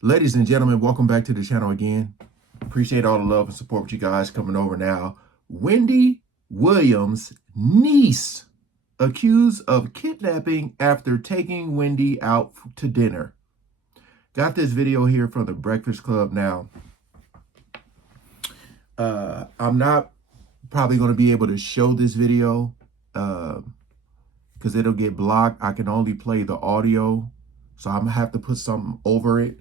Ladies and gentlemen, welcome back to the channel again. Appreciate all the love and support with you guys coming over now. Wendy Williams' niece accused of kidnapping after taking Wendy out to dinner. Got this video here from the Breakfast Club now. I'm not probably going to be able to show this video because it'll get blocked. I can only play the audio, so I'm going to have to put something over it.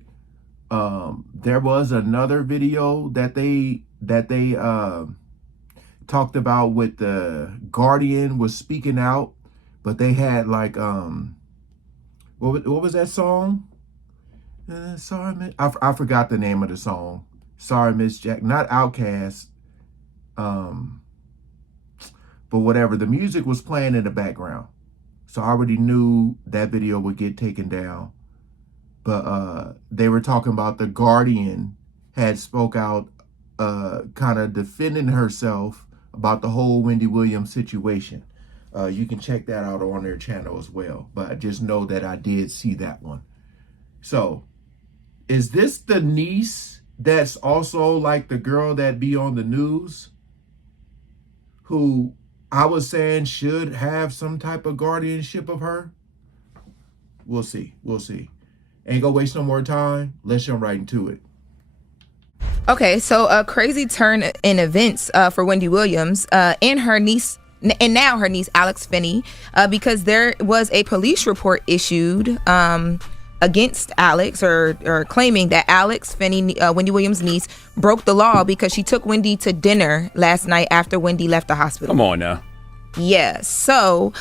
There was another video that they talked about with the Guardian was speaking out, but they had like what was that song? Sorry, Miss, I forgot the name of the song. Sorry, Miss Jack, not Outkast. But whatever, the music was playing in the background, so I already knew that video would get taken down. But they were talking about the Guardian had spoke out, kind of defending herself about the whole Wendy Williams situation. You can check that out on their channel as well. But just know that I did see that one. So, is this the niece that's also like the girl that be on the news, who I was saying should have some type of guardianship of her? We'll see. We'll see. Ain't gonna waste no more time. Let's jump right into it. Okay, so a crazy turn in events for Wendy Williams and her niece, and now her niece Alex Finney, because there was a police report issued against Alex, or claiming that Alex Finney, Wendy Williams' niece, broke the law because she took Wendy to dinner last night after Wendy left the hospital. Come on now. Yeah, so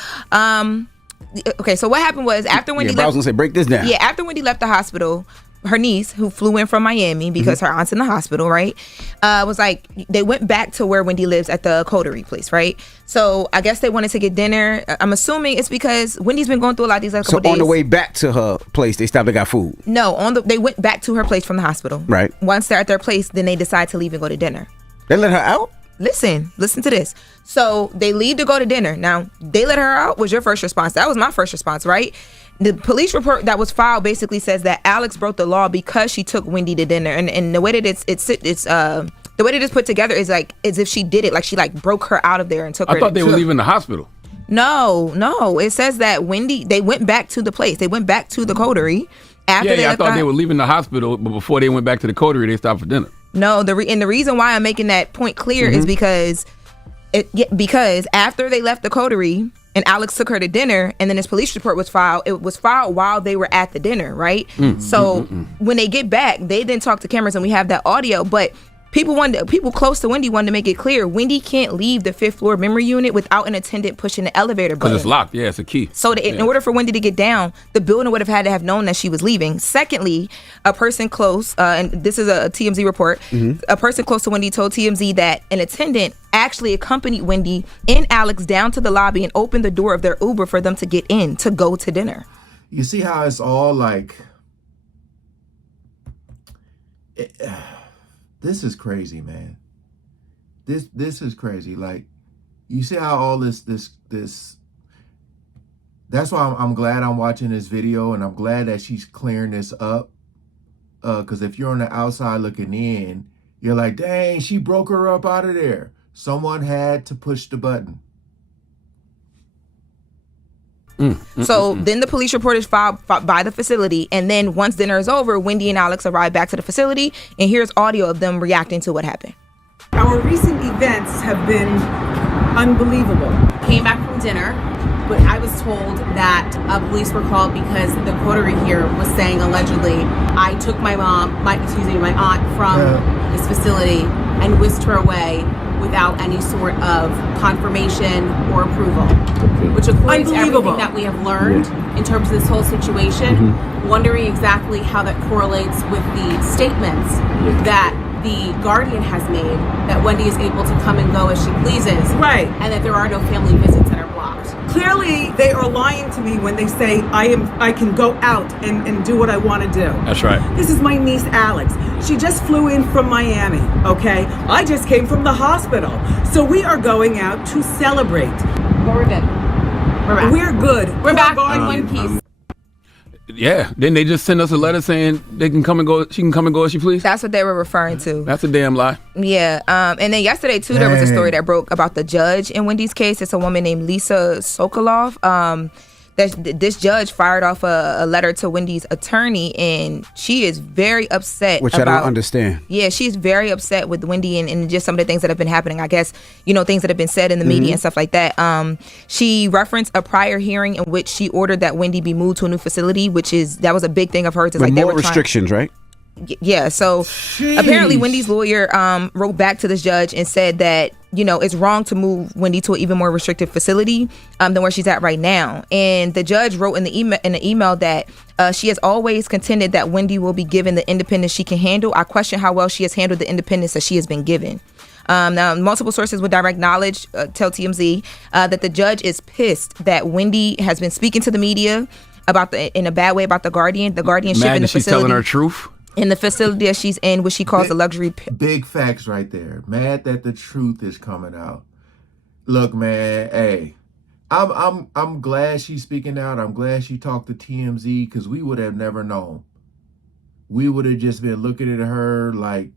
okay, so what happened was after Wendy I was gonna say, break this down. Yeah, after Wendy left the hospital, her niece, who flew in from Miami because her aunt's in the hospital, right, was like, they went back to where Wendy lives at the coterie place, right? So I guess they wanted to get dinner. I'm assuming it's because Wendy's been going through a lot these last couple days. So on the way back to her place, they stopped and got food? No, they went back to her place from the hospital. Right. Once they're at their place, then they decide to leave and go to dinner. They let her out? Listen to this. So they leave to go to dinner. Now, they let her out was your first response. That was my first response, right? The police report that was filed basically says that Alex broke the law because she took Wendy to dinner. And the way that it's the way that it's put together is like as if she did it, like she like broke her out of there and took her. I thought they were leaving the hospital. No. It says that they went back to the place. They went back to the coterie after I thought they were leaving the hospital, but before they went back to the coterie, they stopped for dinner. No, the reason why I'm making that point clear is because after they left the coterie and Alex took her to dinner, and then this police report was filed. It was filed while they were at the dinner, right? When they get back, they then talk to cameras, and we have that audio. But people close to Wendy wanted to make it clear Wendy can't leave the 5th floor memory unit without an attendant pushing the elevator button. Because it's locked. Yeah, it's a key. So in order for Wendy to get down, the building would have had to have known that she was leaving. Secondly, a person close, and this is a TMZ report, a person close to Wendy told TMZ that an attendant actually accompanied Wendy and Alex down to the lobby and opened the door of their Uber for them to get in to go to dinner. You see how it's all like... This is crazy, man. This is crazy. Like, you see how all this. That's why I'm glad I'm watching this video, and I'm glad that she's clearing this up. Because if you're on the outside looking in, you're like, dang, she broke her up out of there. Someone had to push the button. Then the police report is filed by the facility, and then once dinner is over, Wendy and Alex arrive back to the facility, and here's audio of them reacting to what happened. Our recent events have been unbelievable. Came back from dinner, but I was told that police were called because the coterie here was saying allegedly I took my aunt from this facility and whisked her away without any sort of confirmation or approval, which according to everything that we have learned in terms of this whole situation, wondering exactly how that correlates with the statements that the Guardian has made that Wendy is able to come and go as she pleases, Right. and that there are no family visits that are blocked. Clearly, they are lying to me when they say I can go out and do what I want to do. That's right. This is my niece, Alex. She just flew in from Miami, okay? I just came from the hospital. So we are going out to celebrate. But we're good. We're back. We're good. We're back in one piece. Yeah. Didn't they just send us a letter saying they can come and go? She can come and go as she please. That's what they were referring to. That's a damn lie. Yeah. And then yesterday too, there was a story that broke about the judge in Wendy's case. It's a woman named Lisa Sokolov. This judge fired off a letter to Wendy's attorney, and she is very upset. Which I don't understand. Yeah, she's very upset with Wendy and just some of the things that have been happening. I guess, things that have been said in the media and stuff like that. She referenced a prior hearing in which she ordered that Wendy be moved to a new facility, that was a big thing of hers. With more restrictions, right? Yeah, so apparently Wendy's lawyer wrote back to this judge and said that it's wrong to move Wendy to an even more restrictive facility than where she's at right now. And the judge wrote in the email that she has always contended that Wendy will be given the independence she can handle. I question how well she has handled the independence that she has been given. Now, multiple sources with direct knowledge tell TMZ that the judge is pissed that Wendy has been speaking to the media in a bad way about the guardianship in the facility. She's telling her truth. In the facility that she's in, which she calls the luxury. Big facts right there. Mad that the truth is coming out. Look, man, hey, I'm glad she's speaking out. I'm glad she talked to TMZ because we would have never known. We would have just been looking at her like,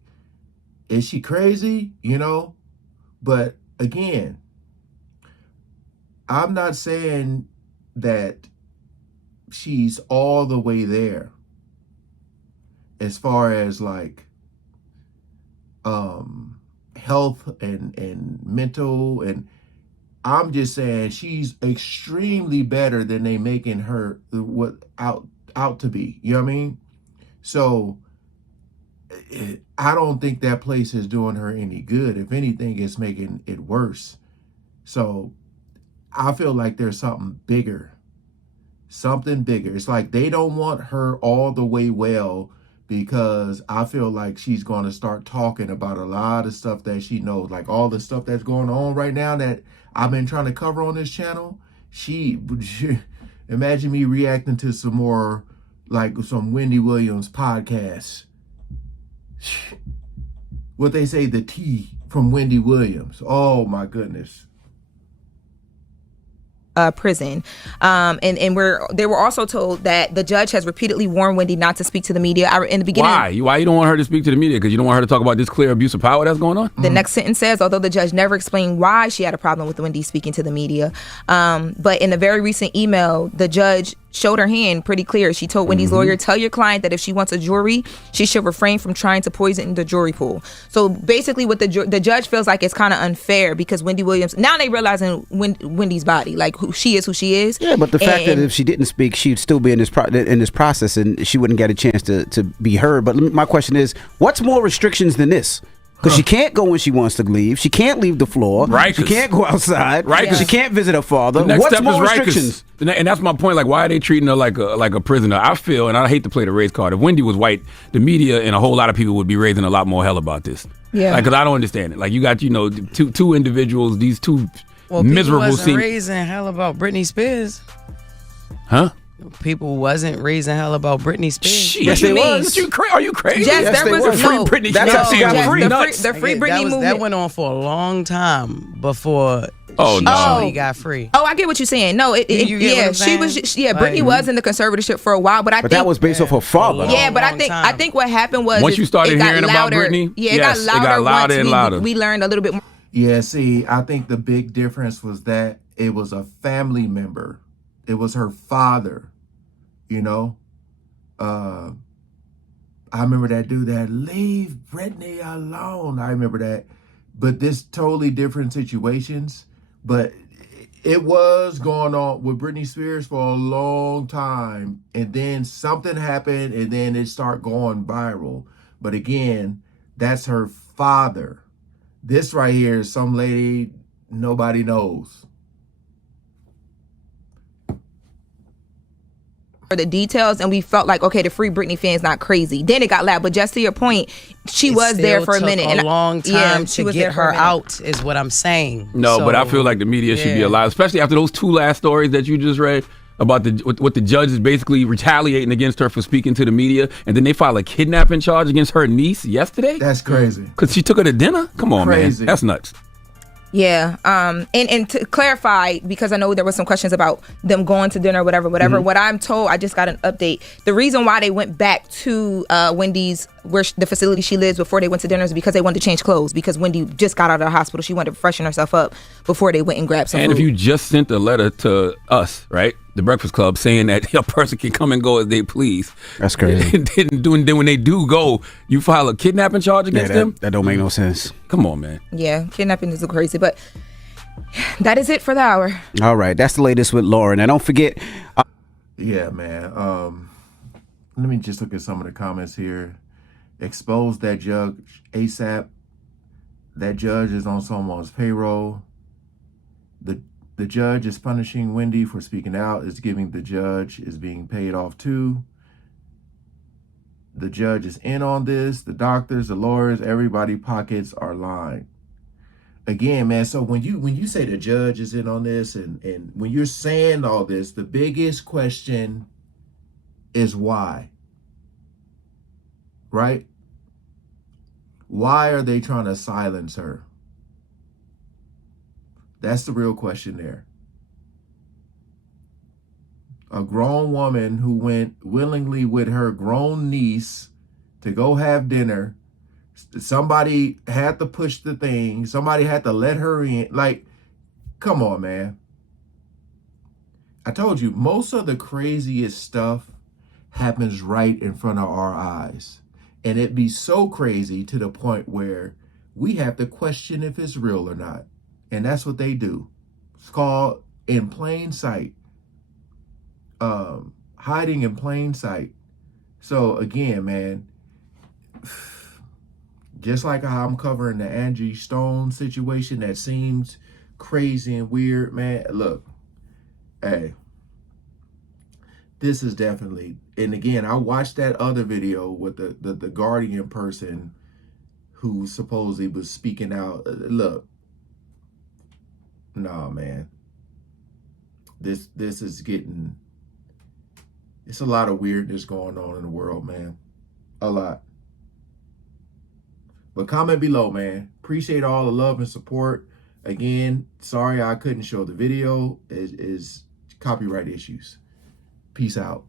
is she crazy? But again, I'm not saying that she's all the way there. As far as like health and mental, and I'm just saying she's extremely better than they making her out to be. You know what I mean? So I don't think that place is doing her any good. If anything, it's making it worse. So I feel like there's something bigger. It's like they don't want her all the way well, because I feel like she's going to start talking about a lot of stuff that she knows, like all the stuff that's going on right now that I've been trying to cover on this channel. Imagine me reacting to some more, like some Wendy Williams podcasts. What they say, the tea from Wendy Williams. Oh my goodness. Prison. And they were also told that the judge has repeatedly warned Wendy not to speak to the media. In the beginning, Why you don't want her to speak to the media? Because you don't want her to talk about this clear abuse of power that's going on? The next sentence says, although the judge never explained why she had a problem with Wendy speaking to the media, but in a very recent email, the judge showed her hand pretty clear. She told Wendy's lawyer, tell your client that if she wants a jury, she should refrain from trying to poison the jury pool. So basically what the judge feels like it's kind of unfair, because Wendy Williams, now they realizing Wendy's body, like who she is. Yeah, but the fact that if she didn't speak, she'd still be in this process and she wouldn't get a chance to be heard. But my question is, what's more restrictions than this? Because she can't go when she wants to leave. She can't leave the floor. Right. She can't go outside. Right. She can't visit her father. The next What's step more is restrictions? Right, and that's my point. Like, why are they treating her like a prisoner? I feel, and I hate to play the race card, if Wendy was white, the media and a whole lot of people would be raising a lot more hell about this. Yeah. Like, because I don't understand it. Like, you got, two individuals, these two People miserable wasn't raising hell about Britney Spears. Huh? People wasn't raising hell about Britney Spears. Shit. Yes, they was. Are you crazy? Yes, there was were. Free Britney. That's how she got free. The free Britney movement. That went on for a long time before Oh, no. she got free. Oh, I get what you're saying. No, You get what I'm she was. saying? Britney was in the conservatorship for a while, but I think that was based off her father. Yeah, but long I time. think what happened was Once you started it got hearing about louder. Britney, Yeah, yes, it got louder and once louder. we learned a little bit more. Yeah, see, I think the big difference was that it was a family member. It was her father, I remember that dude that leave Britney alone. I remember that. But this totally different situations. But it was going on with Britney Spears for a long time. And then something happened and then it started going viral. But again, that's her father. This right here is some lady nobody knows. For the details, and we felt like, okay, the Free Britney fan's not crazy. Then it got loud, but just to your point, she was there for a minute. It took a long time she to was there get for a her minute. out, is what I'm saying. No, So, but I feel like the media should be yeah. allowed, especially after those two last stories that you just read about what the judge is basically retaliating against her for speaking to the media, and then they file a kidnapping charge against her niece yesterday. That's crazy. Because she took her to dinner. Come on, Crazy. man, that's nuts. Yeah. And to clarify, because I know there was some questions about them going to dinner, whatever. What I'm told, I just got an update. The reason why they went back to Wendy's, the facility she lives, before they went to dinner is because they wanted to change clothes, because Wendy just got out of the hospital. She wanted to freshen herself up before they went and grabbed some And food. if you just sent a letter to us, right, the Breakfast Club, saying that a person can come and go as they please. That's crazy. Then when they do go, you file a kidnapping charge against them? That don't make no sense. Come on, man. Yeah, kidnapping is crazy, but that is it for the hour. All right, that's the latest with Lauren. And don't forget, Yeah, man. Let me just look at some of the comments here. Expose that judge ASAP. That judge is on someone's payroll. The judge is punishing Wendy for speaking out. Is giving the judge is being paid off too. The judge is in on this. The doctors, the lawyers, everybody pockets are lined. Again, man, so when you say the judge is in on this, and when you're saying all this, the biggest question is why? Right? Why are they trying to silence her? That's the real question there. A grown woman who went willingly with her grown niece to go have dinner. Somebody had to push the thing. Somebody had to let her in. Like, come on, man. I told you, most of the craziest stuff happens right in front of our eyes. And it be so crazy to the point where we have to question if it's real or not. And that's what they do. It's called in plain sight. Hiding in plain sight. So again, man, just like how I'm covering the Angie Stone situation that seems crazy and weird, man, look, hey, this is definitely, and again, I watched that other video with the Guardian person who supposedly was speaking out. Look, nah, man, this is getting, it's a lot of weirdness going on in the world, man, a lot. But comment below, man. Appreciate all the love and support. Again, sorry I couldn't show the video. Is copyright issues. Peace out.